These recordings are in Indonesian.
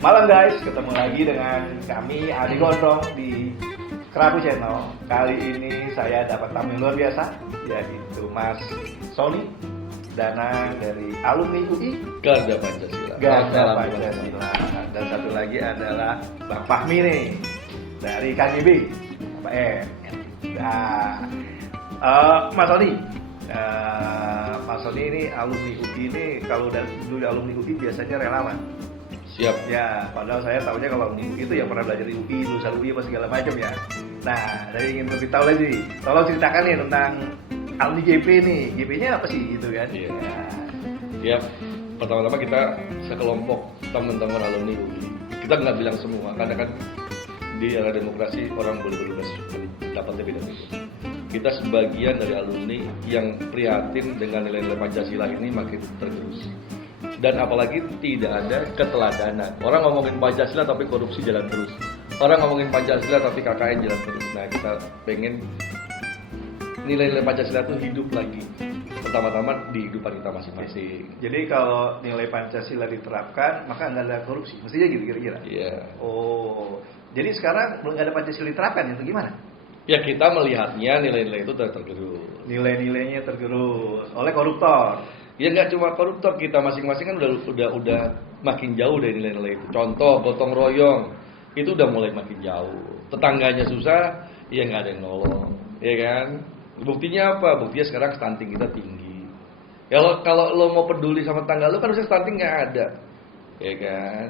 Malam guys, ketemu lagi dengan kami Adi Gondrong di Kerapu Channel. Kali ini saya dapat tamu yang luar biasa, yaitu Mas Sony Danang dari alumni UI Garda Pancasila. Dan satu lagi adalah Bang Fahmi nih dari KGB, Pak M. Nah, Mas Sony, Mas Sony ini alumni UI ini, kalau dulu alumni UI biasanya relawan. Siap. Ya, padahal saya tahunya kalau alumni UI itu yang pernah belajar di UI, lulusan UI apa segala macam ya. Nah, saya ingin lebih tahu lagi. Tolong ceritakan nih tentang alumni GP nih. GP-nya apa sih gitu kan? Iya. Ya, pertama-tama kita sekelompok teman-teman alumni UI. Kita nggak bilang semua, karena kan di era demokrasi orang boleh berubah pendapatnya beda-beda. Kita sebagian dari alumni yang prihatin dengan nilai-nilai Pancasila ini makin tergerus. Dan apalagi tidak ada keteladanan. Orang ngomongin Pancasila tapi korupsi jalan terus. Orang ngomongin Pancasila tapi KKN jalan terus. Nah, kita pengen nilai-nilai Pancasila itu hidup lagi. Pertama-tama di kehidupan kita masing-masing. Jadi kalau nilai Pancasila diterapkan, maka nggak ada korupsi. Mestinya gitu kira-kira. Iya. Oh, jadi sekarang belum nggak ada Pancasila diterapkan, itu gimana? Ya, kita melihatnya nilai-nilai itu tergerus. Nilai-nilainya tergerus oleh koruptor. Ya, nggak cuma koruptor, kita masing-masing kan udah makin jauh dari nilai-nilai itu. Contoh gotong royong itu udah mulai makin jauh. Tetangganya susah, ya nggak ada yang nolong, ya kan? Buktinya apa? Buktinya sekarang stunting kita tinggi. Ya, kalau lo mau peduli sama tetangga lo kan harusnya stunting nggak ada, ya kan?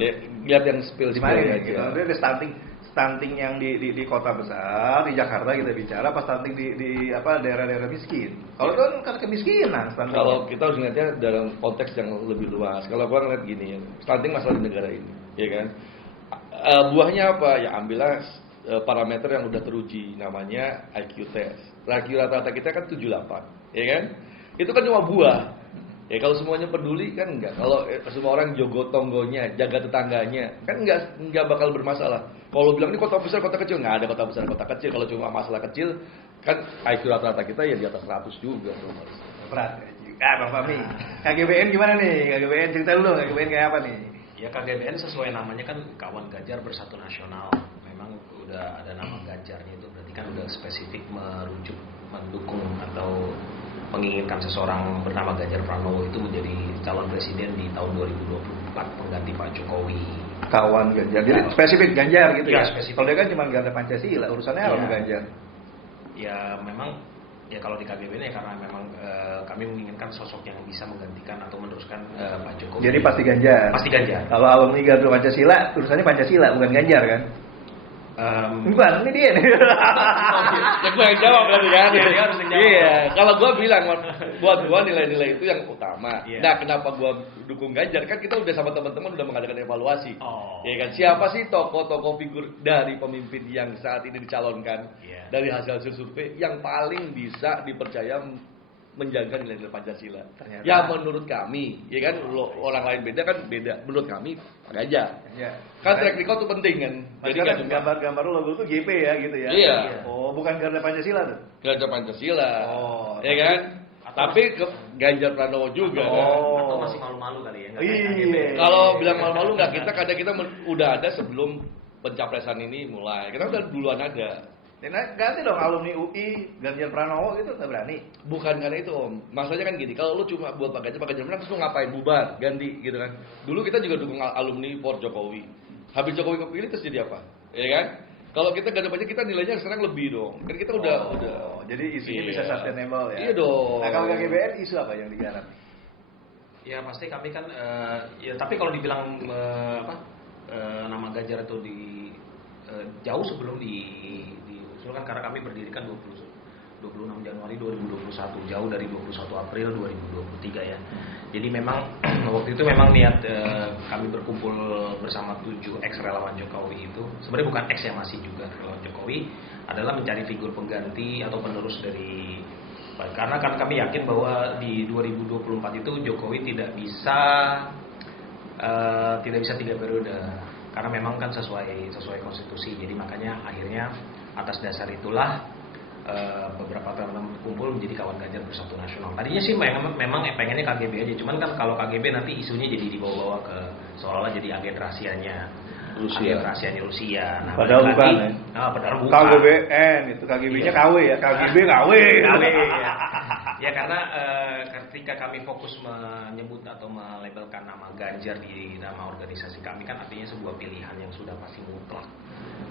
Ya, lihat yang spill Gimana aja. Ada stunting yang di kota besar, di Jakarta kita bicara, pas stunting di apa daerah-daerah miskin. Kalau itu kan kemiskinan stunting. Kalau kita harus lihatnya dalam konteks yang lebih luas. Kalau gua ngeliat gini, stunting masalah di negara ini, ya kan? Buahnya apa? Ya ambillah parameter yang udah teruji, namanya IQ test. IQ rata-rata kita kan 78, ya kan? Itu kan cuma buah. Ya kalau semuanya peduli kan enggak. Kalau semua orang jogo tonggonya, jaga tetangganya, kan enggak bakal bermasalah. Kalau bilang ini kota besar, kota kecil, enggak ada kota besar, kota kecil. Kalau cuma masalah kecil, kan IQ rata-rata kita ya di atas 100 juga. Berat. Bang Fahmi, KGBN gimana nih? KGBN cerita dulu, KGBN kayak apa nih? Ya, KGBN sesuai namanya kan Kawan Ganjar Bersatu Nasional. Memang udah ada nama Ganjarnya, itu berarti kan udah spesifik merujuk, mendukung atau menginginkan seseorang bernama Ganjar Pranowo itu menjadi calon presiden di tahun 2024 pengganti Pak Jokowi. Kawan Ganjar. Jadi spesifik Ganjar gitu ya? Spesifik. Kalau dia kan cuma Garda Pancasila, urusannya apa sama Ganjar? Ya memang, ya kalau di KGBN ya karena memang kami menginginkan sosok yang bisa menggantikan atau meneruskan Pak Jokowi. Jadi pasti Ganjar. Pasti Ganjar. Kalau alumni Garda Pancasila, urusannya Pancasila bukan Ganjar kan? Bukan, ini dia nih. Ya gue yang jawab berarti kan. Iya, dia harus yang jawab. Iya, kalau gue bilang buat gue nilai-nilai itu yang utama. Iya. Nah, kenapa gue dukung Ganjar? Kan kita udah sama teman-teman udah mengadakan evaluasi. Oh. Ya kan, siapa sih tokoh-tokoh figur dari pemimpin yang saat ini dicalonkan? Iya. Dari hasil survei yang paling bisa dipercaya menjaga nilai-nilai Pancasila. Ternyata. Ya menurut kami, ya kan, orang lain beda kan beda. Menurut kami Pak Ganjar. Ya. Kan track record itu penting kan. Mas Jadi kan kan cuma gambar logo itu GP ya gitu ya. Iya. Oh, bukan Garda Pancasila tuh. Garda Pancasila. Oh, ya kan? Tapi ke Ganjar Pranowo juga kan. Atau masih malu-malu kali ya? Nggak kayak KGBN. Iya. Kalau bilang malu-malu nggak, kita udah ada sebelum pencapresan ini mulai. Kita udah duluan ada. Nah, ganti dong alumni UI Ganjar Pranowo gitu nggak berani. Bukan karena itu Om. Maksudnya kan gini, kalau lu cuma buat Pak Ganjar menang terus lu ngapain, bubar, ganti gitu kan. Dulu kita juga dukung alumni for Jokowi. Habis Jokowi kepilih terus jadi apa? Ya kan? Kalau kita gak ada banyak, kita nilainya sekarang lebih dong. Kan kita udah. Jadi isunya Iya. bisa sustainable ya. Iya dong. Nah, kalau KGBN isu apa yang digarap? Ya pasti kami kan ya, tapi kalau dibilang nama Ganjar itu jauh sebelum diusulkan, karena kami berdirikan 26 Januari 2021, jauh dari 21 April 2023 ya. Jadi memang waktu itu memang niat kami berkumpul bersama 7 ex relawan Jokowi itu, sebenarnya bukan ex yang masih juga relawan Jokowi, adalah mencari figur pengganti atau penerus dari, karena kan kami yakin bahwa di 2024 itu Jokowi tidak bisa 3 periode, karena memang kan sesuai konstitusi. Jadi makanya akhirnya atas dasar itulah beberapa teman kumpul menjadi kawan Ganjar Bersatu Nasional. Tadinya sih memang pengennya KGB aja, cuman kan kalau KGB nanti isunya jadi dibawa-bawa ke seolah-olah jadi agen rahasianya Rusia. Nah, padahal bukan ya. Padahal bukan. KGBN itu KGB-nya KW ya, KGB KW. Ya. Ya karena ketika kami fokus menyebut atau melabelkan nama Ganjar di nama organisasi kami kan artinya sebuah pilihan yang sudah pasti mutlak.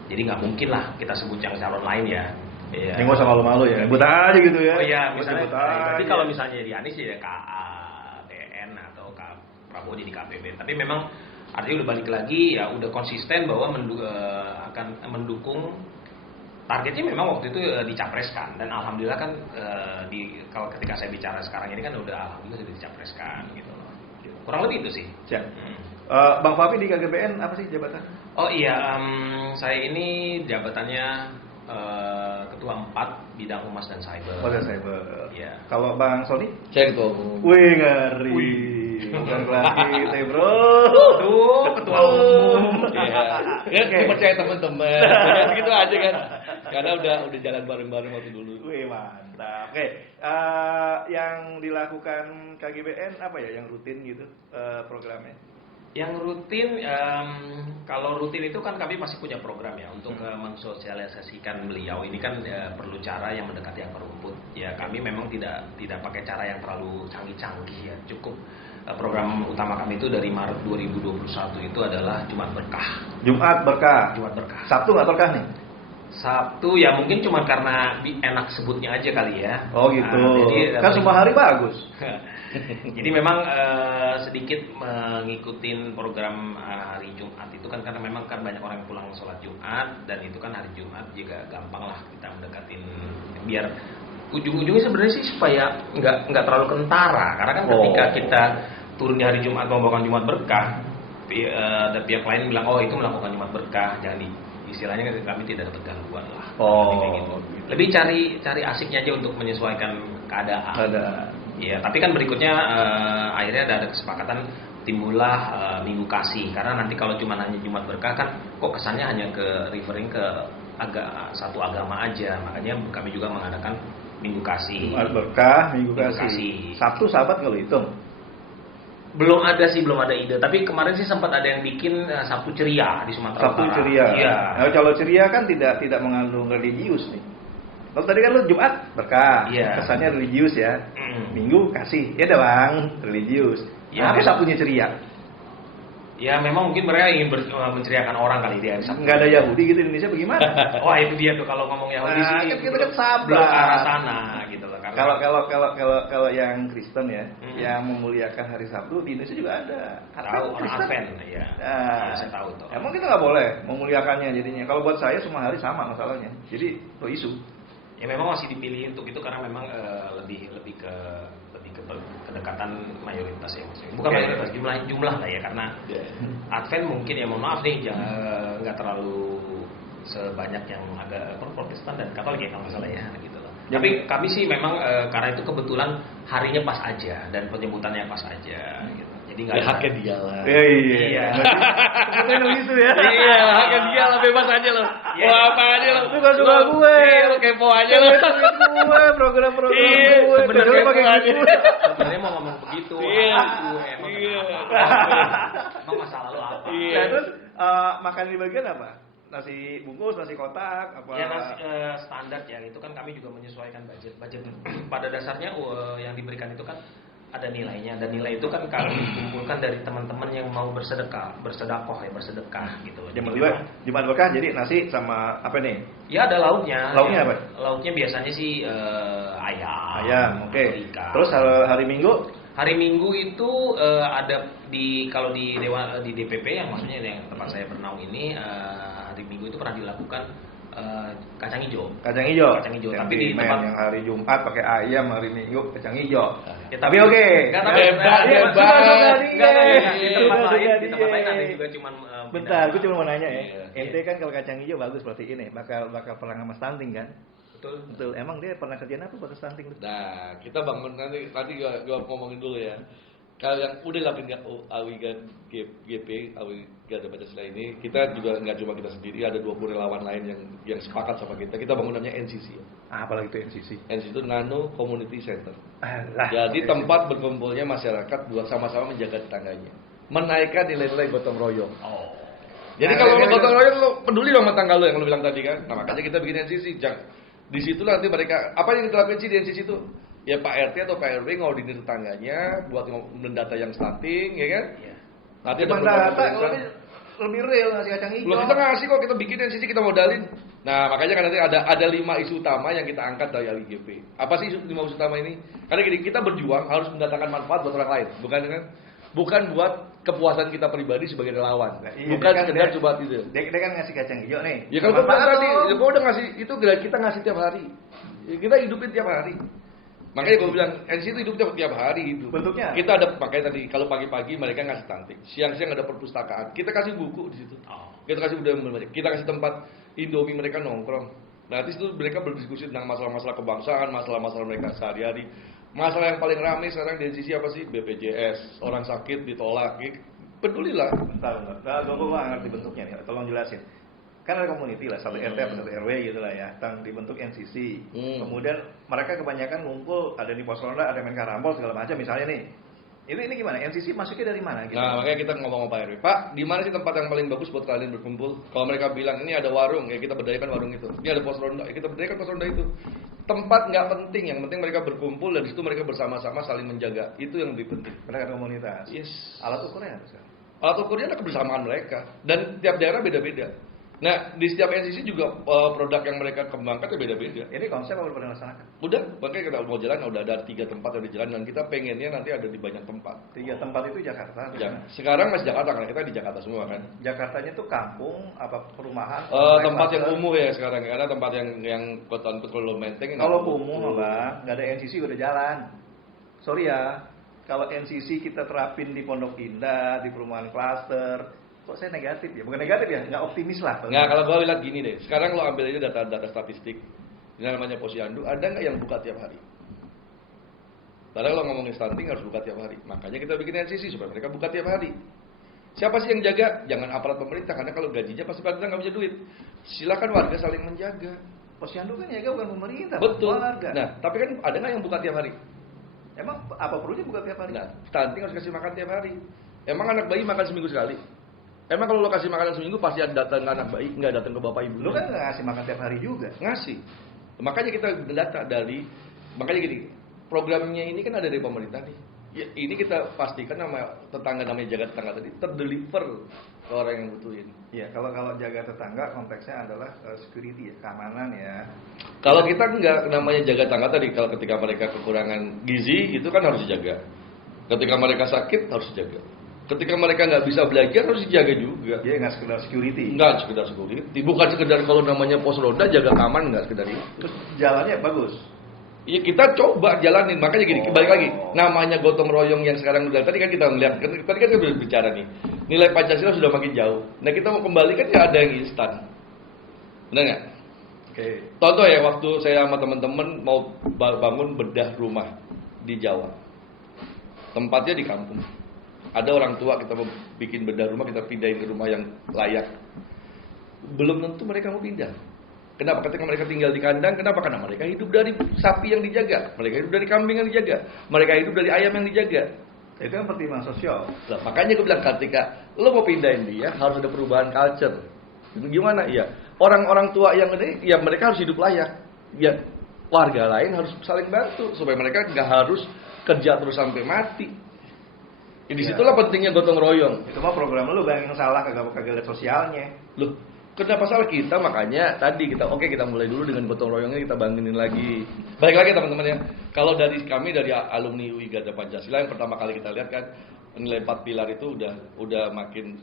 Jadi nggak mungkin lah kita sebut yang calon lain ya. Ya nggak usah malu-malu ya, sebut aja gitu ya. Oh iya, misalnya sebut berarti aja. kalau misalnya di Anies ya KA, TN atau Prabowo jadi KPB. Tapi memang artinya udah balik lagi ya udah konsisten bahwa akan mendukung. Targetnya memang waktu itu dicapreskan dan alhamdulillah kan kalau ketika saya bicara sekarang ini kan udah alhamdulillah sudah dicapreskan gitu loh. Kurang lebih itu sih. Siap. Bang Fafi di KGBN apa sih jabatan? Oh iya, saya ini jabatannya Ketua 4 Bidang Humas dan Cyber. Oh, dan cyber. Iya. Kalau Bang Sony? Saya ketua umum. Wih, ngeri. Bukan lagi teh, Bro. Aduh, Ketua Umum. Iya. Ya, Oke. percaya teman-teman. Ya, gitu aja kan. Karena udah jalan bareng-bareng waktu dulu. Wih, mantap. Oke, yang dilakukan KGBN apa ya? Yang rutin gitu programnya? Yang rutin, kalau rutin itu kan kami pasti punya program ya untuk mensosialisasikan beliau. Ini kan perlu cara yang mendekati akar rumput. Ya kami memang tidak pakai cara yang terlalu canggih-canggih ya. Cukup program utama kami itu dari Maret 2021 itu adalah Jumat Berkah. Jumat Berkah. Jumat Berkah. Sabtu nggak berkah nih? Sabtu ya mungkin cuma karena enak sebutnya aja kali ya. Oh gitu. Jadi, Kan semua hari bagus. Jadi memang sedikit mengikuti program hari Jumat itu kan karena memang kan banyak orang yang pulang sholat Jumat dan itu kan hari Jumat juga gampang lah kita mendekatin biar ujung-ujungnya sebenarnya sih supaya nggak terlalu kentara karena kan ketika kita turun di hari Jumat membawakan Jumat Berkah ada pihak lain bilang oh itu melakukan Jumat Berkah jangan istilahnya kami tidak dapat gangguan lah. Lebih kayak gitu. Lebih cari asiknya aja untuk menyesuaikan keadaan. Ya, tapi kan berikutnya akhirnya ada kesepakatan timbullah Minggu Kasih karena nanti kalau cuma hanya Jumat Berkah kan kok kesannya hanya ke referring ke satu agama aja. Makanya kami juga mengadakan Minggu Kasih. Jumat Berkah, Minggu Kasih. Sabtu Sabat kalau hitung. Belum ada ide. Tapi kemarin sih sempat ada yang bikin Sabtu Ceria di Sumatera Utara. Sabtu Ceria. Iya. Nah, kalau ceria kan tidak mengandung religius nih. Kalau tadi kan lu Jumat Berkah, Iya. kesannya religius ya. Minggu Kasih, ya dah Bang, religius. Ya. Tapi Sabtunya ceria. Ya memang mungkin mereka ingin menceriakan orang kali dia. Nggak ada Yahudi gitu di Indonesia bagaimana? Wah itu dia tuh kalau ngomong Yahudi Nah, sih. kan kita kan sabar. Belum ke arah sana gitu loh. Kalau yang Kristen ya, yang memuliakan hari Sabtu di Indonesia juga ada. Tahu orang Advent ya. Nah, Ya, saya tahu tuh. emang kita nggak boleh memuliakannya jadinya. Kalau buat saya semua hari sama masalahnya. Jadi no isu. Ya memang masih dipilih untuk itu karena memang lebih ke kedekatan mayoritas ya maksudnya. Bukan mayoritas jumlah lah ya karena Advent mungkin ya mohon maaf nih jangan nggak terlalu sebanyak yang agak Protestan dan Katolik ya kalau nggak salah ya gitu loh. Tapi kami sih memang karena itu kebetulan harinya pas aja dan penyebutannya pas aja gitu. Jadi nggak Ya haknya dia lah. Iya. Bukan gitu ya. Iya, haknya dia lah, bebas aja lo. Iya. Mau apa aja lo. Bukan suka gue. Iya, lo kepo aja lo. Gue program-program Iya, gue. sebenarnya Kecuali pakai kepo gitu. sebenarnya mau ngomong begitu. Iya. Emang Iya. emang masalah lu apa? Iya. Nah, terus makan di bagian apa? Nasi bungkus, nasi kotak, apa? Ya standar ya itu kan kami juga menyesuaikan budget pada dasarnya yang diberikan itu kan ada nilainya dan nilai itu kan kami kumpulkan dari teman-teman yang mau bersedekah gitu loh. Jumat Berkah jadi nasi sama apa nih? Ya ada lauknya. Lauknya ya. apa? Lauknya biasanya sih Ayam, oke. atau ikan. Terus hari Minggu? Hari Minggu itu ada kalau di DPP yang maksudnya yang tempat saya bernaung ini hari Minggu itu pernah dilakukan kacang hijau. Kacang hijau. Tapi di tempat yang hari Jumat pakai ayam, hari Minggu kacang hijau. Ya, Tapi oke. Enggak, tapi Hebat. di tempat lain ada juga cuman Bentar, gue cuma mau nanya ya. Iya. Ente kan kalau kacang hijau bagus seperti ini, bakal pernah sama stunting kan? betul. Betul. Emang dia pernah kerjaan apa buat stunting? Nah, kita bangun nanti gua ngomongin dulu ya. Kalau yang udah lakuin AWI GP, AWI Garda Pancasila ini, kita juga nggak cuma kita sendiri, ada 20 relawan lain yang sepakat sama kita. Kita bangun namanya NCC. Apalagi itu NCC? NCC itu Nano Community Center. Alah, Jadi tempat berkumpulnya masyarakat buat sama-sama menjaga tetangganya, menaikkan nilai-nilai gotong royong. Oh. Jadi kalau lo gotong royong, lo peduli sama tetangga lo yang lo bilang tadi kan. Nah makanya kita bikin NCC. Di situ nanti mereka, apa yang kita lakuin sih di NCC itu? Ya Pak RT atau Pak RW ngodinin tetangganya buat mendata yang stunting, ya kan? Iya. Nanti Cuma data, kalau ini lebih real ngasih kacang hijau. Loh, kita ngasih kok, kita bikin NCC, kita modalin. Nah makanya kan nanti ada 5 isu utama yang kita angkat dari LIGP. Apa sih 5 isu utama ini? Karena gini, kita berjuang harus mendatangkan manfaat buat orang lain, bukan buat kepuasan kita pribadi sebagai relawan. Nah, iya, bukan kan sekedar dia- coba itu. Dia kan ngasih kacang hijau nih. Ya kalau gue bilang Manfaat tadi, dong. ya gue udah ngasih itu, kita ngasih tiap hari. Ya, kita hidupin tiap hari. Makanya gue bilang NCC itu hidup tiap hari hidup. Bentuknya? Kita ada, makanya tadi kalau pagi-pagi mereka ngasih stunting, siang-siang ada perpustakaan. Kita kasih buku di situ. Oh. Kita kasih budaya membaca. Kita kasih tempat Indomie mereka nongkrong. Nah, di situ mereka berdiskusi tentang masalah-masalah kebangsaan, masalah-masalah mereka sehari-hari. Masalah yang paling ramai sekarang di NCC apa sih? BPJS, orang sakit ditolak. Pedulilah. Bentar. Nah, gue nggak ngerti bentuknya nih. Tolong jelasin. Kan ada community lah, satu RT atau satu RW gitu lah ya, yang dibentuk NCC. Kemudian mereka kebanyakan ngumpul, ada di pos ronda, ada main karambol segala macam misalnya nih. Ini gimana? NCC masuknya dari mana gitu? Nah, makanya kita ngomong sama Pak RW, Pak, di mana sih tempat yang paling bagus buat kalian berkumpul? Kalau mereka bilang ini ada warung, ya kita berdayakan warung itu. Ini ada pos ronda, ya kita berdayakan pos ronda itu. Tempat nggak penting, yang penting mereka berkumpul dan di situ mereka bersama-sama saling menjaga. Itu yang lebih penting. Mereka komunitas. Yes. Alat ukurnya apa sekarang? Alat ukurnya ada kebersamaan mereka dan tiap daerah beda-beda. Nah, di setiap NCC juga produk yang mereka kembangkan itu beda-beda. Ini konsep apa pernah laksanakan? Udah, makanya kita mau jalan, udah ada 3 tempat yang di jalan dan kita pengennya nanti ada di banyak tempat. 3 tempat itu Jakarta. Ya, sekarang masih Jakarta karena kita di Jakarta semua kan. Jakartanya tuh kampung, apa perumahan? Tempat yang cluster? kumuh ya sekarang, karena tempat yang kota kalau menteng. Kalau kumuh bang, nggak ada NCC udah jalan. Sorry ya, kalau NCC kita terapin di Pondok Indah, di perumahan klaster, kok saya negatif ya? Bukan negatif ya, nggak optimis lah. Nggak, kalau gua lihat gini deh. Sekarang lo ambil aja data statistik. Ini namanya Posyandu, ada nggak yang buka tiap hari? Padahal kalau ngomongin stunting harus buka tiap hari. Makanya kita bikin NCC supaya mereka buka tiap hari. Siapa sih yang jaga? Jangan aparat pemerintah, karena kalau gajinya pasti pemerintah nggak punya duit. Silakan warga saling menjaga. Posyandu kan jaga bukan pemerintah, Betul. warga. Nah, tapi kan ada nggak yang buka tiap hari? Emang apa perlunya buka tiap hari? Nah, stunting harus kasih makan tiap hari. Emang anak bayi makan seminggu sekali? Emang kalau lo kasih makanan seminggu pasti ada datang ke anak bayi, nggak datang ke bapak ibu? Lu kan nggak ngasih makan tiap hari juga. Ngasih. Makanya kita data makanya gini, programnya ini kan ada dari pemerintah nih. Ya, ini kita pastikan nama tetangga namanya jaga tetangga tadi terdeliver ke orang yang butuhin. Ya, kalau jaga tetangga konteksnya adalah security ya, keamanan ya. Kalau kita nggak namanya jaga tetangga tadi, kalau ketika mereka kekurangan gizi itu kan harus dijaga. Ketika mereka sakit harus dijaga. Ketika mereka nggak bisa belajar harus dijaga juga. Dia nggak sekedar security. Nggak sekedar security, bukan sekedar kalau namanya pos ronda jaga keamanan, nggak sekedar itu. Terus jalannya bagus. Ya kita coba jalanin, makanya gini, balik lagi. Namanya gotong royong yang sekarang udah, tadi kan kita melihat, tadi kan kita udah bicara nih, nilai Pancasila sudah makin jauh. Nah kita mau kembali kan nggak ada yang instan, benar nggak? Oke. Contoh ya, waktu saya sama teman-teman mau bangun bedah rumah di Jawa, tempatnya di kampung. Ada orang tua, kita mau bikin bedah rumah, kita pindahin ke rumah yang layak. Belum tentu mereka mau pindah. Kenapa? Ketika mereka tinggal di kandang, kenapa? Karena mereka hidup dari sapi yang dijaga, mereka hidup dari kambing yang dijaga, mereka hidup dari ayam yang dijaga. Itu kan pertimbangan sosial. Nah, makanya gue bilang ketika lo mau pindahin dia, harus ada perubahan culture. Gimana? Ya, orang-orang tua yang ini, ya mereka harus hidup layak. Ya, warga lain harus saling bantu supaya mereka nggak harus kerja terus sampai mati. Ya, disitulah pentingnya gotong royong. Itu mah program lu bang yang salah, kagak lihat sosialnya. Loh, kenapa salah kita? Makanya tadi kita kita mulai dulu dengan gotong royongnya, kita bangunin lagi. Baik lagi teman-teman ya. Kalau dari kami dari alumni UI Garda Pancasila yang pertama kali kita lihat kan nilai 4 pilar itu udah makin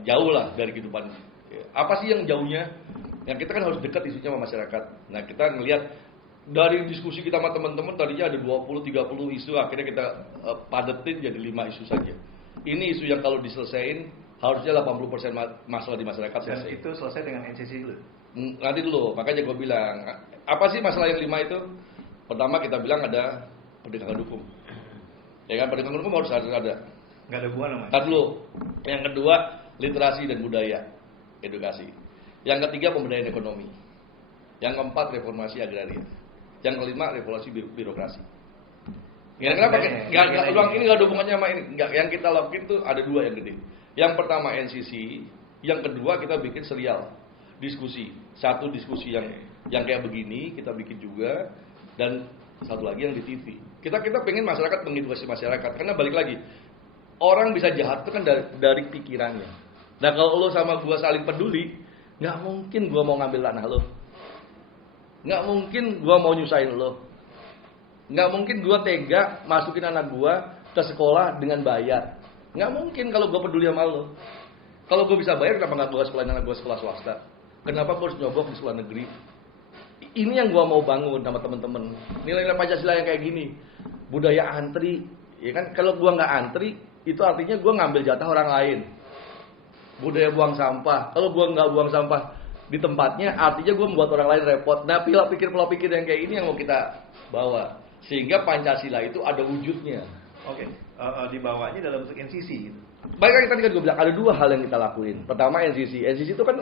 jauh lah dari kehidupan. Apa sih yang jauhnya? Yang kita kan harus dekat isunya sama masyarakat. Nah, kita ngelihat dari diskusi kita sama teman-teman tadinya ada 20-30 isu, akhirnya kita padetin jadi 5 isu saja. Ini isu yang kalau diselesaikan harusnya 80% masalah di masyarakat Dan selesai. itu selesai dengan NCC dulu. Nanti dulu, makanya gue bilang, apa sih masalah yang 5 itu? Pertama kita bilang ada penegakan hukum. Ya kan, pendidikan hukum harus ada. Nggak ada hubungan sama. Ntar dulu. Yang kedua, literasi dan budaya, edukasi. Yang ketiga, pemberdayaan ekonomi. Yang keempat, reformasi agraria. Yang kelima, reformasi birokrasi. Kenapa? Ruang ini nggak ada hubungannya sama ini. Nggak, yang kita lakuin tuh ada dua yang gede. Yang pertama NCC, yang kedua kita bikin serial diskusi. Satu diskusi yang kayak begini kita bikin juga, dan satu lagi yang di TV. Kita pengen masyarakat mengedukasi masyarakat, karena balik lagi orang bisa jahat itu kan dari pikirannya. Nah kalau lo sama gua saling peduli, nggak mungkin gua mau ngambil tanah lo, nggak mungkin gua mau nyusahin lo, nggak mungkin gua tega masukin anak gua ke sekolah dengan bayar. Nggak mungkin kalau gua peduli sama lo. Kalau gua bisa bayar, kenapa nggak gua sekolahin anak gua sekolah swasta? Kenapa gua harus nyobok di sekolah negeri? Ini yang gua mau bangun sama temen-temen. Nilai-nilai Pancasila yang kayak gini, budaya antri, ya kan? Kalau gua nggak antri, itu artinya gua ngambil jatah orang lain. Budaya buang sampah, kalau gua nggak buang sampah di tempatnya, artinya gua membuat orang lain repot. Nah, pola pikir yang kayak ini yang mau kita bawa, sehingga Pancasila itu ada wujudnya. Oke, dibawanya dalam bentuk NCC gitu. Baik lagi tadi kan gue bilang ada dua hal yang kita lakuin. Pertama NCC itu kan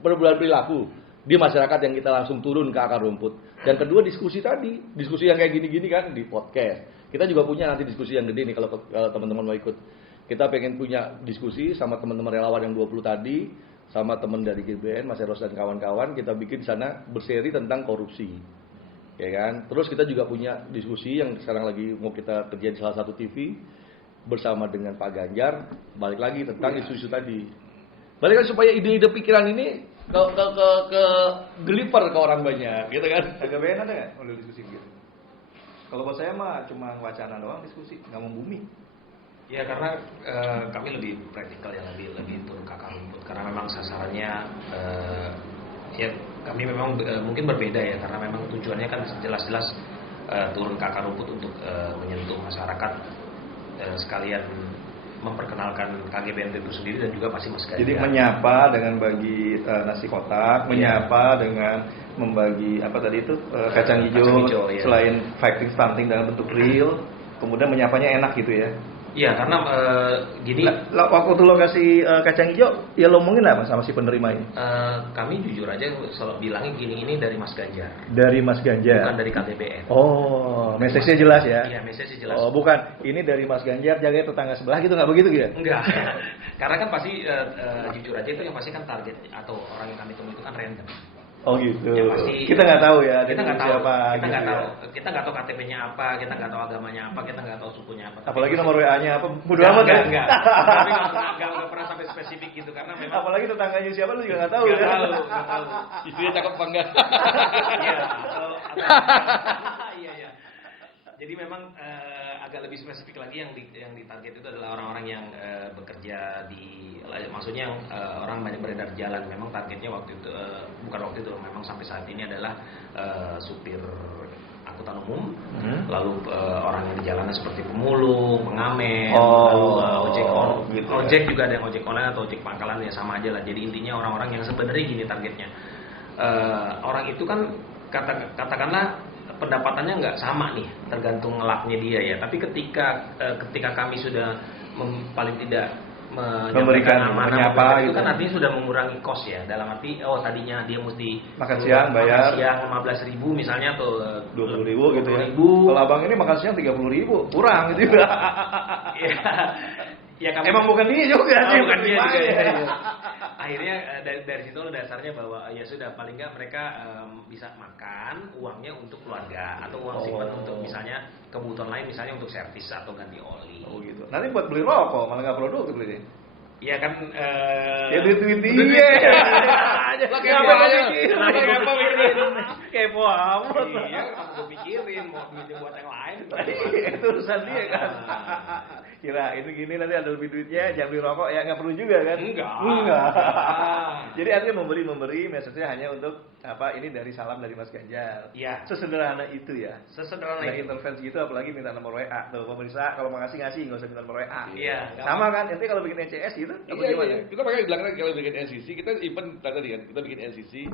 perubahan perilaku di masyarakat yang kita langsung turun ke akar rumput. Dan kedua diskusi tadi, diskusi yang kayak gini-gini kan di podcast. Kita juga punya nanti diskusi yang gede nih kalau teman-teman mau ikut. Kita pengen punya diskusi sama teman-teman relawan yang 20 tadi, sama teman dari GBN, Mas Eros dan kawan-kawan. Kita bikin di sana berseri tentang korupsi. Ya kan? Terus kita juga punya diskusi yang sekarang lagi mau kita kerjain di salah satu TV bersama dengan Pak Ganjar, balik lagi tentang isu-isu tadi. Balik lagi supaya ide-ide pikiran ini ke geliper ke orang banyak, gitu kan? GBN ada nggak model diskusi gitu? Kalau buat saya mah cuma wacana doang diskusi, nggak membumi. Ya karena kami lebih praktikal ya, lebih turun ke akar rumput, karena memang sasarannya ya kami memang mungkin berbeda ya, karena memang tujuannya kan jelas-jelas turun ke akar rumput untuk menyentuh masyarakat, sekalian memperkenalkan KGBN itu sendiri dan juga pasti Mas Ganjar. Jadi menyapa dengan bagi nasi kotak, menyapa dengan membagi apa tadi itu kacang hijau, ya. Selain fighting stunting dalam bentuk real, kemudian menyapanya enak gitu ya. Iya, karena gini. Waktu lo kasih kacang hijau, ya lo ngomongin apa sama si penerima ini? Kami jujur aja selalu bilangnya gini, ini dari Mas Ganjar. Dari Mas Ganjar. Bukan dari KTBN. Oh, message-nya jelas ya? Iya, message-nya jelas. Oh, bukan. Ini dari Mas Ganjar, jaga tetangga sebelah gitu, nggak begitu gitu? Enggak. Karena kan pasti jujur aja itu yang pasti kan target atau orang yang kami temui itu kan random. Oh gitu. Ya, pasti, kita nggak tahu ya. Kita nggak tahu. Siapa, kita nggak gitu tahu. Ya. Kita nggak tahu KTP-nya apa. Kita nggak tahu agamanya apa. Kita nggak tahu sukunya apa. Apalagi nomor WA-nya apa? Bodo Enggak, amat ya. enggak. Tapi nggak pernah sampai spesifik gitu karena memang. Apalagi tetangganya siapa lu juga nggak tahu Nggak ya. tahu, nggak tahu. Istrinya cakep apa enggak? Iya. Iya. Jadi memang agak lebih spesifik lagi yang ditarget itu adalah orang-orang yang bekerja di, maksudnya yang orang banyak beredar di jalan. Memang targetnya waktu itu bukan waktu itu, memang sampai saat ini adalah supir angkutan umum, lalu orang yang di jalanan seperti pemulung, pengamen, lalu ojek juga ada yang ojek online atau ojek pangkalan, ya sama aja lah. Jadi intinya orang-orang yang sebenarnya gini targetnya, orang itu kan katakanlah pendapatannya nggak sama nih, tergantung ngelaknya dia ya. Tapi ketika kami sudah paling tidak memberikan amanah itu gitu. kan artinya sudah mengurangi cost ya, dalam arti tadinya dia mesti makan siang bayar 15.000 misalnya atau 20.000 gitu ya. 20.000. Kalau abang ini makan siang 30.000 kurang gitu ya. Ya kami, emang bukan dia juga sih, bukan dia juga ya. ya. Akhirnya dari situ dasarnya bahwa ya sudah paling nggak mereka bisa makan uangnya untuk keluarga atau uang simpan untuk misalnya kebutuhan lain, misalnya untuk servis atau ganti oli. Oh gitu. Nanti buat beli rokok malah nggak produktif beli. Iya kan. Ya duit dia. Kenapa mikirin? Kepo amat. Iya, aku pikirin mau duitnya buat yang lain. Itu urusan dia kan. Kira ini gini nanti ada lebih duitnya, jangan beli rokok ya, nggak perlu juga kan? Enggak. Jadi artinya memberi message-nya hanya untuk apa, ini dari salam dari Mas Ganjar. Iya. Sesederhana itu ya. Sesederhana itu. itu. Intervensi gitu apalagi minta nomor WA. Tuh pemirsa kalau mau ngasih nggak usah minta nomor WA. Iya. Sama kan? Nanti kalau bikin NCS gitu apa gimana? Iya. Kita pakai bilang kalau bikin NCC, kita event tadi kan, kita bikin NCC,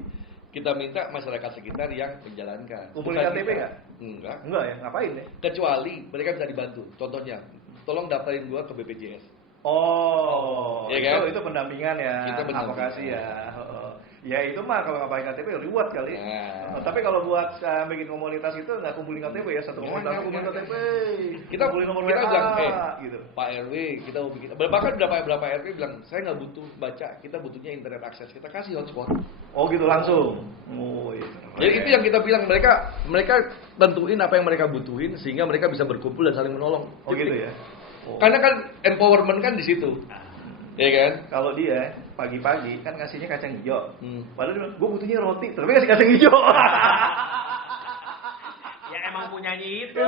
kita minta masyarakat sekitar yang menjalankan. Kumpulin Bukan KTP kita. nggak? Enggak. Enggak ya, ngapain ya? Kecuali mereka bisa dibantu. Contohnya, tolong daftarin gua ke BPJS. Oh, Iya kan? itu pendampingan ya, Itu pendampingan. advokasi ya. Ya itu mah kalau ngapain KTP reward kali. Nah. Tapi kalau buat bikin komunitas itu nggak kumpulin KTP ya, satu komunitas Nggak, kumpulin nggak. KTP. Kita kumpulin nomor kita WA bilang, gitu. Pak RW, kita mau bikin. Bahkan berapa RW bilang, saya nggak butuh baca, kita butuhnya internet akses. Kita kasih hotspot. Oh gitu langsung. Oh iya. Jadi itu yang kita bilang, mereka tentuin apa yang mereka butuhin sehingga mereka bisa berkumpul dan saling menolong. Oh gitu ya. Oh. Karena kan empowerment kan di situ. Ya kan? Kalau dia pagi-pagi kan ngasihnya kacang hijau. Padahal dia bilang, gue butuhnya roti, tapi ngasih kacang hijau. Ya emang punyanya itu.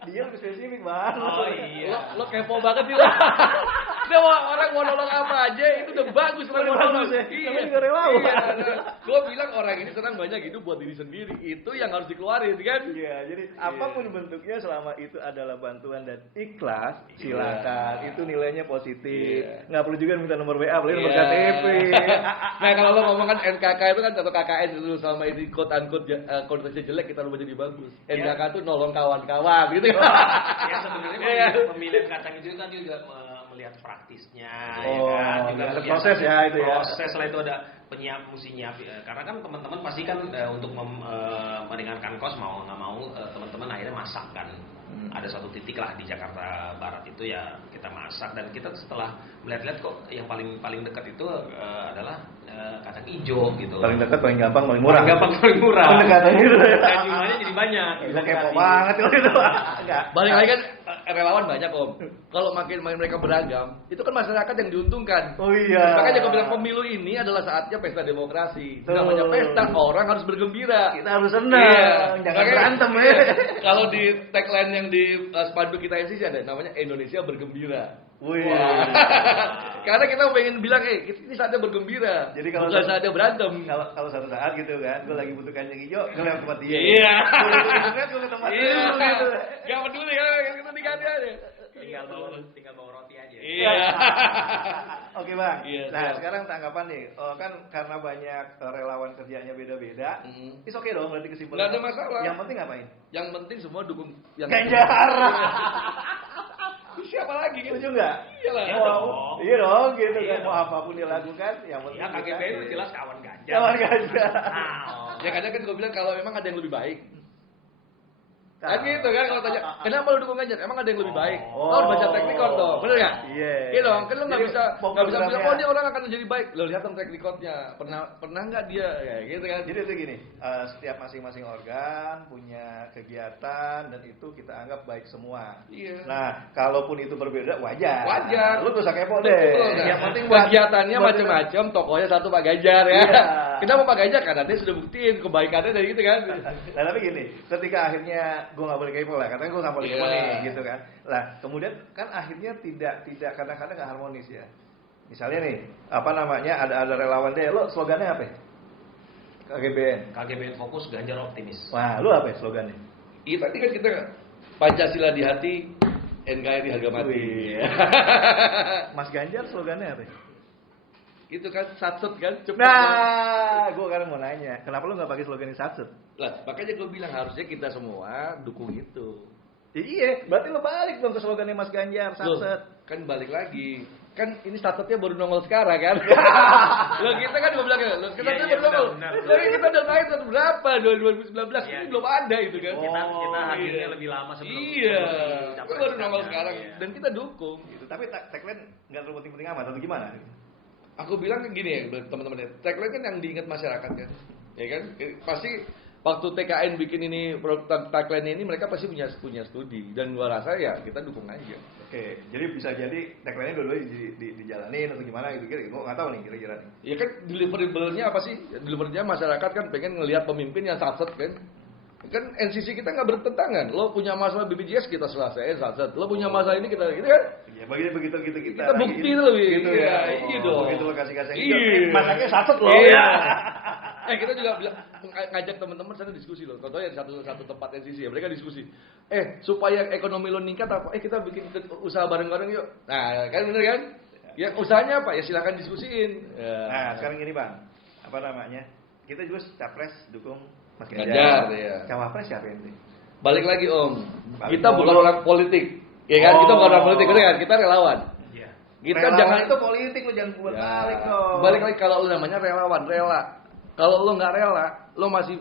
Dia lebih spesifik bang. Oh iya. Lo kepo banget sih lo. Dia orang mau nolong apa aja itu udah bagus lah mau nolong. Bagus ya. Namanya juga relawan. Gue bilang orang ini senang banyak hidup buat diri sendiri. Itu yang harus dikeluarin kan? Iya, jadi apapun bentuknya selama itu adalah bantuan dan ikhlas, silakan. Itu nilainya positif. Iya. Nggak perlu juga minta nomor WA, apalagi nomor Iya. KTP. Nah kalau lo ngomong kan NKK itu kan atau KKN itu sama ini quote unquote konotasinya jelek kita rubah jadi bagus. NKK itu nolong kawan-kawan gitu. Ya sebenarnya Iya. pemilihan kacang hijau kan juga melihat praktisnya, Oh, ya kan? Juga ada kebiasaan proses ya itu ya. Proses lah itu ada mesti nyiap. Karena kan teman-teman pasti kan untuk meringankan kos mau nggak mau teman-teman akhirnya masak kan. Ada satu titik lah di Jakarta Barat itu ya kita masak dan kita setelah melihat-lihat kok yang paling dekat itu adalah kacang hijau gitu. Paling dekat, paling gampang, paling murah. Paling gampang, paling murah. Pendekatan gitu. Dan jumlahnya jadi banyak. Bisa kepo banget kalau itu. Enggak. Balik lagi kan relawan banyak om. Kalau makin mereka beragam, itu kan masyarakat yang diuntungkan. Oh iya. Makanya gue bilang pemilu ini adalah saatnya pesta demokrasi. Betul. Namanya pesta orang harus bergembira. Kita harus senang, Iya. jangan Makanya- berantem ya. iya. Kalau di tagline yang di spanduk kita NCC ada namanya Indonesia bergembira. Wih. Wah. Karena kita pengen bilang, ini saatnya bergembira. Jadi kalau bukan saatnya berantem. Kalau satu saat gitu kan, gue lagi butuh kacang hijau, gue lewat tempat dia. Iya. Gue ke tempat Iya. dia gitu. Gak peduli kan kita diganti aja. Tinggal bawa roti aja. Iya. Oke bang. Iya, Nah siap. sekarang tanggapan nih, kan karena banyak relawan kerjanya beda-beda, is oke dong berarti kesimpulan. Nggak ada masalah. Yang penting ngapain? Yang penting semua dukung yang Ganjar. Siapa lagi kan? Setuju nggak? Iyalah. Iya dong. Iya dong, gitu Iya kan. Mau dong. apapun dia lakukan, yang penting Ya KGB kita- itu jelas kawan Ganjar. Kawan Ganjar. Nah, Ya kadang kan gue bilang kalau memang ada yang lebih baik. Nah. Kan gitu kan kalau tanya, kenapa lu dukung Ganjar? Emang ada yang lebih baik? Oh. Lo harus baca track record dong, bener nggak? Iya. Iya dong, kan lo nggak Jadi, bisa programnya- bilang, oh dia orang akan menjadi baik. Lo lihat dong track recordnya, pernah nggak dia kayak gitu kan? Jadi itu gini, setiap masing-masing organ punya kegiatan dan itu kita anggap baik semua. Iya. Nah, kalaupun itu berbeda wajar. Wajar. Lu gak usah kepo Betul, deh. nah. Yang penting buat kegiatannya buat- macam-macam, tokohnya satu Pak Ganjar ya. Iya. Kita mau Pak Ganjar karena dia sudah buktiin kebaikannya dari itu kan. Nah tapi gini, ketika akhirnya gue nggak boleh kepo lah, katanya gue nggak boleh kepo Iya. nih, gitu kan. Lah kemudian kan akhirnya tidak kadang-kadang nggak harmonis ya. Misalnya nih, apa namanya ada relawan deh, lo slogannya apa? Ya? KGBN. KGBN fokus, Ganjar optimis. Wah, lu apa ya slogannya? Iya tadi kan kita Pancasila di hati, NKRI harga mati. Wih. Mas Ganjar slogannya apa? Ya? Itu kan satset kan cepet. Nah, gue sekarang mau nanya, kenapa lu nggak pakai slogan yang satset? Lah, makanya gue bilang harusnya kita semua dukung itu. Ya, iya, berarti lo balik dong ke slogannya Mas Ganjar, Loh, satset. kan balik lagi. Kan ini startupnya baru nongol sekarang kan. Loh kita kan gue bilang loh kita Iya, baru iya, nongol. benar. Loh kita udah naik tahun berapa? 2019 Iya. ini belum ada itu kan. Kita hadirnya iya. lebih lama sebelum Iya. sebelum Itu baru nongol capres. sekarang Iya. dan kita dukung. Gitu. Tapi tagline nggak terlalu penting-penting amat atau gimana? Aku bilang kan gini ya teman-teman, tagline kan yang diingat masyarakat kan, ya kan? Pasti waktu TKN bikin ini tagline ini mereka pasti punya studi dan gua rasa ya kita dukung aja. Oke, jadi bisa jadi tagline-nya dulu dijalanin atau gimana gitu kira. Gue nggak tahu nih kira-kira nih. Ya kan deliverable-nya apa sih? Deliverable-nya masyarakat kan pengen ngelihat pemimpin yang satset kan. Kan NCC kita nggak bertentangan. Lo punya masalah BPJS kita selesaiin satset. Lo punya masalah ini kita gitu kan? Ya begitu kita Kita bukti itu lebih. gitu Iya, ya. iya dong. Begitu lo kasih Iya. masaknya satset loh. Iya. Kita juga bilang, ngajak teman-teman sana diskusi loh. Contohnya di satu tempat NCC ya, mereka diskusi. Supaya ekonomi lo meningkat apa? Kita bikin usaha bareng-bareng yuk. Nah, kan bener kan? Ya usahanya apa? Ya silakan diskusiin. Ya. Nah, sekarang gini Bang. Apa namanya? kita juga capres dukung Mas Ganjar, Ganjar. iya. Cawapres siapa ini? Balik lagi Om, Balik kita bukan dulu. orang politik, ya kan? Kita bukan orang politik, betul kan? Kita relawan. Iya. Kita Relawan jangan itu politik, lu jangan buat Ya, balik dong. balik lagi kalau lu namanya relawan, rela. Kalau lu nggak rela, lu masih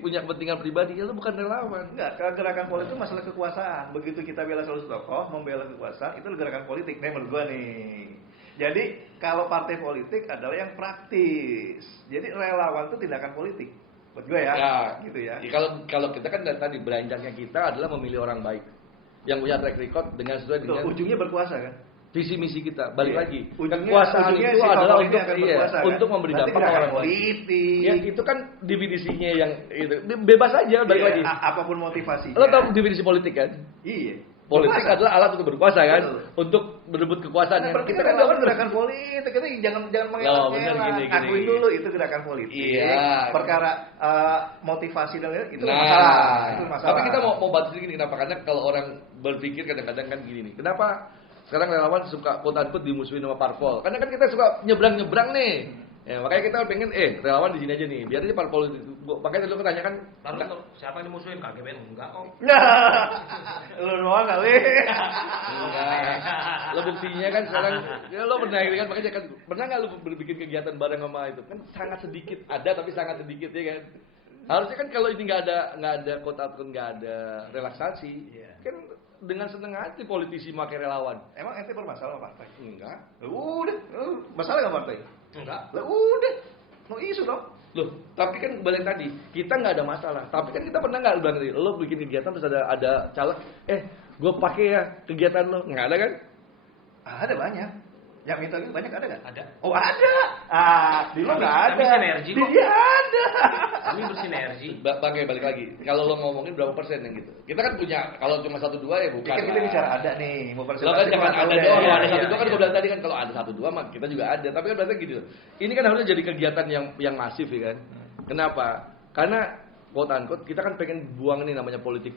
punya kepentingan pribadi, ya lu bukan relawan. Enggak, gerakan politik itu masalah kekuasaan. Begitu kita bela salah satu tokoh, membela kekuasaan, itu gerakan politik. Nih menurut gua nih. Jadi kalau partai politik adalah yang praktis. Jadi relawan itu tindakan politik. Buat gue ya, gitu ya. Kalau kita kan dari tadi beranjaknya kita adalah memilih orang baik yang punya track record dengan sesuai Betul, dengan ujungnya berkuasa kan? visi misi kita. Balik Iya. lagi, Ujungnya kekuasaan si itu adalah favoritnya untuk akan berkuasa, kan? untuk memberi Nanti dampak ke gerakan orang lain. politik. Ya itu kan definisinya yang itu bebas aja. Balik Iya, lagi. apapun motivasinya. Lo tahu definisi politik kan? Iya. Politik Berkuasa. adalah alat untuk berkuasa kan, Betul. untuk berebut kekuasaan. Nah, Yang kita kan lakukan gerakan politik, kita jangan mengelak. bener, gini. Akuin dulu itu gerakan politik. Iya. Perkara motivasi dan lain itu Nah, masalah. Itu masalah. tapi kita mau bantu sedikit kenapa? Karena kalau orang berpikir kadang-kadang kan gini nih. Kenapa sekarang relawan suka quote-unquote dimusuhin sama parpol? Karena kan kita suka nyebrang-nyebrang nih. Ya, makanya kita pengen relawan di sini aja nih. Biar aja parpol. Makanya lu ketanyakan Lalu siapa yang dimusuhin? KGB enggak kok. Lu doang kali. enggak. Lo buktinya kan sekarang ya lo pernah kan makanya kan pernah nggak lu berbikin kegiatan bareng sama itu? Kan sangat sedikit ada tapi sangat sedikit ya kan. Harusnya kan kalau ini nggak ada kota ataupun nggak ada relaksasi, Iya. kan dengan seneng hati politisi pakai relawan. Emang ente bermasalah sama partai? Enggak. Udah, masalah nggak partai? Enggak. Lah udah, mau isu dong. Loh, tapi kan balik tadi, kita nggak ada masalah. Tapi kan kita pernah nggak bilang tadi, lo bikin kegiatan terus ada caleg, gue pakai ya kegiatan lo, nggak ada kan? Ada banyak. Yang minta itu banyak ada nggak? Ada. Oh ada. Di lo nggak ada. Kami sinergi kok. Dia ada. Kami bersinergi. Bangke balik lagi. Kalau lo ngomongin berapa persen yang gitu? Kita kan punya, kalau cuma 1-2 ya bukan. Kan kita lah. bicara ada nih, mau Lo kan presentasi jangan mah ada udah. doang, Iya, ada iya, 1-2 kan iya. gue bilang tadi kan kalau ada 1-2 mah kita juga ada. Tapi kan berarti gitu. Ini kan harusnya jadi kegiatan yang masif ya kan. Kenapa? Karena quote unquote kita kan pengen buang ini namanya politik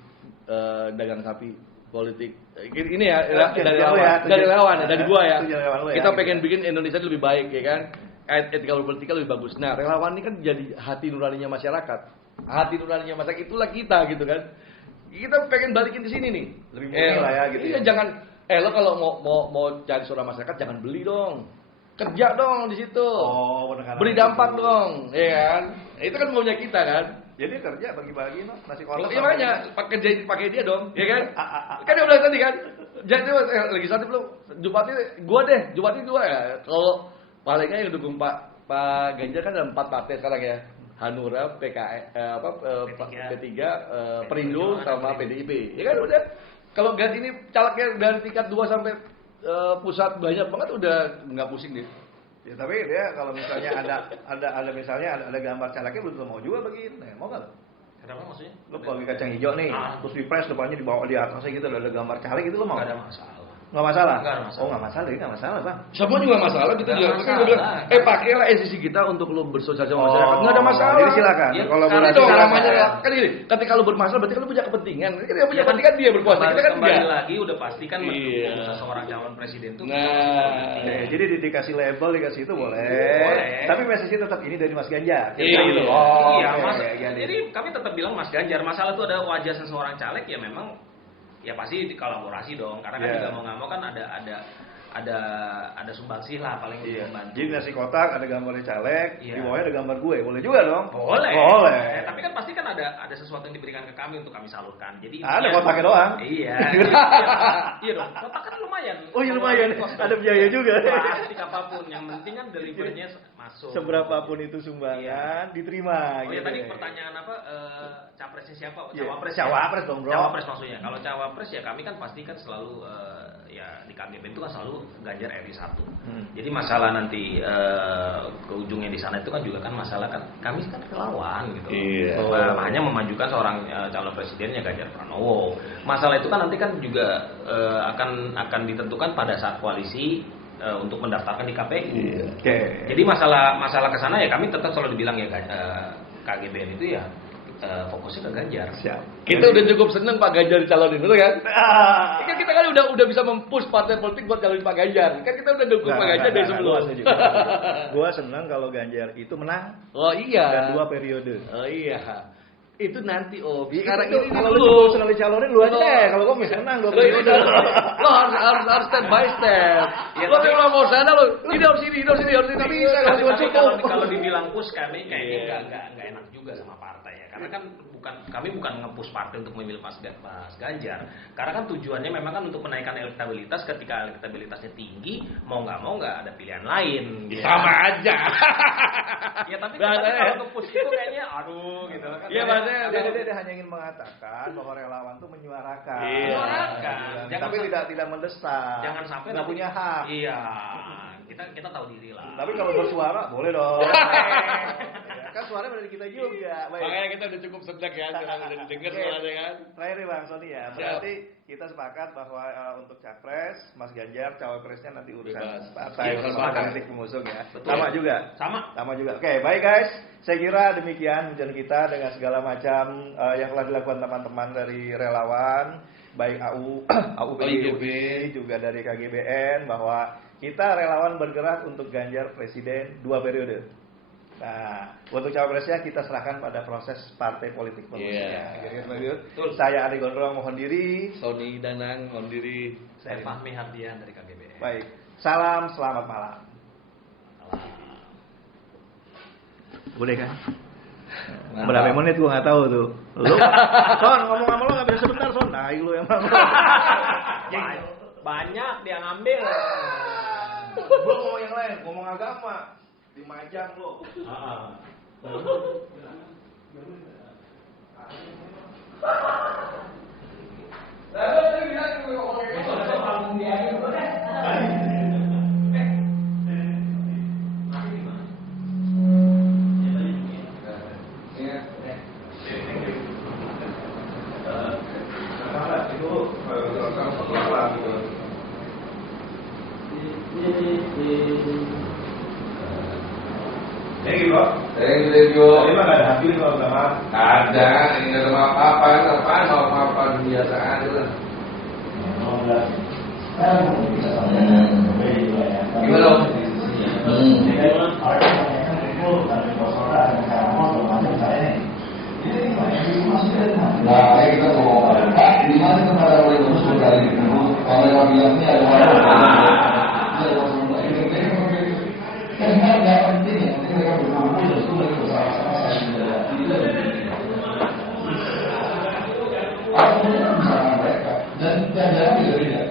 dagang sapi. Politik ini ya dari lawan ya, dari gua ya. Kita pengen bikin Indonesia lebih baik ya kan. Etika politika lebih bagus. Nah, relawan ini kan jadi hati nuraninya masyarakat. Hati nuraninya masyarakat itulah kita gitu kan. Kita pengen balikin di sini nih. Lebih murni lah ya gitu. Iya, jangan lo kalau mau cari suara masyarakat jangan beli dong. Kerja dong di situ. Oh, penekanan Beri itu. dampak dong, ya kan? Itu kan maunya kita kan. Jadi kerja bagi-bagi no, nasi kotak. Iya makanya pakai dia dong, ya kan? Kan dia bilang tadi kan. Jadi legislatif lu Jupati dua ya. Kalau palingnya yang dukung Pak Ganjar kan ada 4 partai sekarang ya. Hanura, P3, Perindo sama PDIP. Ya kan udah. Kalau ganti ini calegnya dari tingkat 2 sampai pusat banyak banget udah nggak pusing deh. Ya tapi dia kalau misalnya ada misalnya ada gambar calegnya belum tentu mau juga bagiin. Nah, mau nggak? Kenapa maksudnya? Lo bagi kacang hijau nih, terus di press depannya dibawa di atasnya gitu ada gambar caleg itu lo mau? Enggak ada masalah. Nggak masalah? Nggak ada masalah. Oh nggak masalah, ini nggak masalah bang. Semua juga masalah kita Nggak juga. masalah. Makanya gue bilang, pakailah sisi kita untuk lo bersosialisasi sama masyarakat. Nggak ada masalah. Jadi silakan. Ya, Kalau Karena boleh dong silakan. namanya kan gini, ketika lo bermasalah berarti kan lo punya kepentingan. Kan dia punya kepentingan dia berkuasa, kita kan kembali enggak. lagi udah pasti kan Iya. mendukung seseorang calon presiden itu. Nah, Jadi dikasih label, dikasih itu boleh. Boleh. Tapi message tetap ini dari Mas Ganjar. Iya, gitu. iya. Oh, Iya, oke. Mas. Ganti. Jadi kami tetap bilang Mas Ganjar, masalah itu ada wajah seseorang caleg ya memang ya pasti dikolaborasi dong karena kan Iya. juga mau nggak mau kan ada sumbangsih lah paling Iya. membantu. Jadi nasi kotak ada gambarnya caleg, Iya. di bawahnya ada gambar gue. Boleh juga dong? Boleh. Boleh. Tapi kan pasti kan ada sesuatu yang diberikan ke kami untuk kami salurkan. Jadi Ada intinya- kotaknya doang. Iya. Iya dong. Kotak kan lumayan. Oh iya lumayan, Kos- ada biaya juga. Plastik apapun, yang penting kan delivernya masuk. Seberapapun itu sumbangan diterima. Oh ya gitu. tadi pertanyaan apa? Capresnya siapa? Iya, Cawapres. cawapres dong, bro. Cawapres maksudnya. Kalau cawapres ya kami kan pasti kan selalu ya di KGB itu kan selalu Ganjar RI 1. Jadi masalah nanti ke ujungnya di sana itu kan juga kan masalah kan kami kan relawan gitu. Iya. Hanya memajukan seorang calon presidennya Ganjar Pranowo. Masalah itu kan nanti kan juga akan ditentukan pada saat koalisi untuk mendaftarkan di KPU. Iya. Oke. Jadi masalah ke sana ya kami tetap selalu dibilang ya KGBN itu ya fokusnya ke Ganjar. Siap. Kita udah cukup seneng Pak Ganjar dicalonin, betul kan? Ah. Kan kita kan udah bisa mempush partai politik buat calonin Pak Ganjar. Kan kita udah dukung Pak Ganjar dari sebelum. Gua senang kalau Ganjar itu menang Oh iya. dan 2 periode. Oh iya. Itu nanti Sekarang itu kalau lu dulu. senang dicalonin lu aja deh. Kalau gua bisa menang 2 Lo ini periode. lo harus step by step. Ya, Lo tapi- kalau mau sana lo ini harus ini harus ini. Tapi bisa Tapi kalau cukup. kalau dibilang push kami kayaknya Iya. nggak enak juga sama partai ya, karena kan kami bukan nge-push partai untuk memilih Mas Ganjar, karena kan tujuannya memang kan untuk menaikkan elektabilitas. Ketika elektabilitasnya tinggi, mau nggak ada pilihan lain. Gitu. Sama aja. Ya tapi Bahasanya- kalau nge-push itu kayaknya aduh gitu kan. Iya, bahasanya- Dia hanya ingin mengatakan bahwa relawan tuh menyuarakan. Iya. Menyuarakan. Tapi tidak mendesak. Jangan sampai nggak nanti- punya hak. Iya, kita tahu diri lah. Tapi kalau bersuara boleh dong. Ya, kan suara dari kita juga. Baik. Makanya kita udah cukup sedek ya, karena udah didengar Oke. soalnya kan. Terakhir nih Bang Sony ya. Siap. Berarti kita sepakat bahwa untuk capres, Mas Ganjar, cawapresnya nanti urusan Bebas. partai, Iya, urusan sepakat. politik pengusung ya. Betul. Sama juga. Sama. Juga. Oke, baik guys. Saya kira demikian hujan kita dengan segala macam yang telah dilakukan teman-teman dari relawan, baik AU IGB, juga dari KGBN, bahwa kita relawan bergerak untuk Ganjar Presiden 2 periode. Nah, untuk cawapresnya kita serahkan pada proses partai politik pengusungnya. Iya. Betul. Saya Ari Gondrong mohon diri. Sony Danang on diri. Saya Fahmi Hardian dari KGBN. Baik. Salam, selamat malam. Boleh kan? Mantap. Berapa menit gua nggak tahu tuh. Lu, Son, ngomong sama lu nggak bisa sebentar, Son. Nah, lu yang Banyak dia ngambil. Gua ngomong yang lain, ngomong agama. 5 jam lu. Thank you, bro. Thank you. Tadi mah nggak ada hasil kalau nggak maaf. Ada, ini ada apa-apaan, apa-apaan biasa aja lah. Gimana? Nah, kita mau Pak, di mana tempat yang boleh masuk kali itu? Kalau yang bilang ini ada orang kan nggak penting ya, penting mereka berkumpul dan sudah bersama-sama aku bersama mereka dan jalan beda-beda.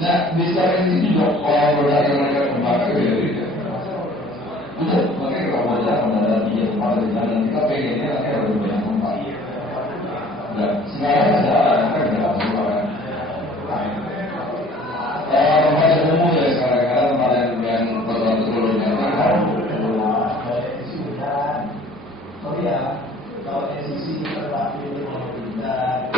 Nah, di sekarang ini juga orang berdagang mereka kembangkan beda-beda. Udah, makanya kalau mau jalan ada 3 tempat di jalan kita pengennya nanti ada banyak tempat. Dan sekarang ada kan nggak semua kan. Tempat yang umum ya sekarang karena tempat yang tertentu sebelumnya kan. Oh ya, kalau SEC terlalu tidak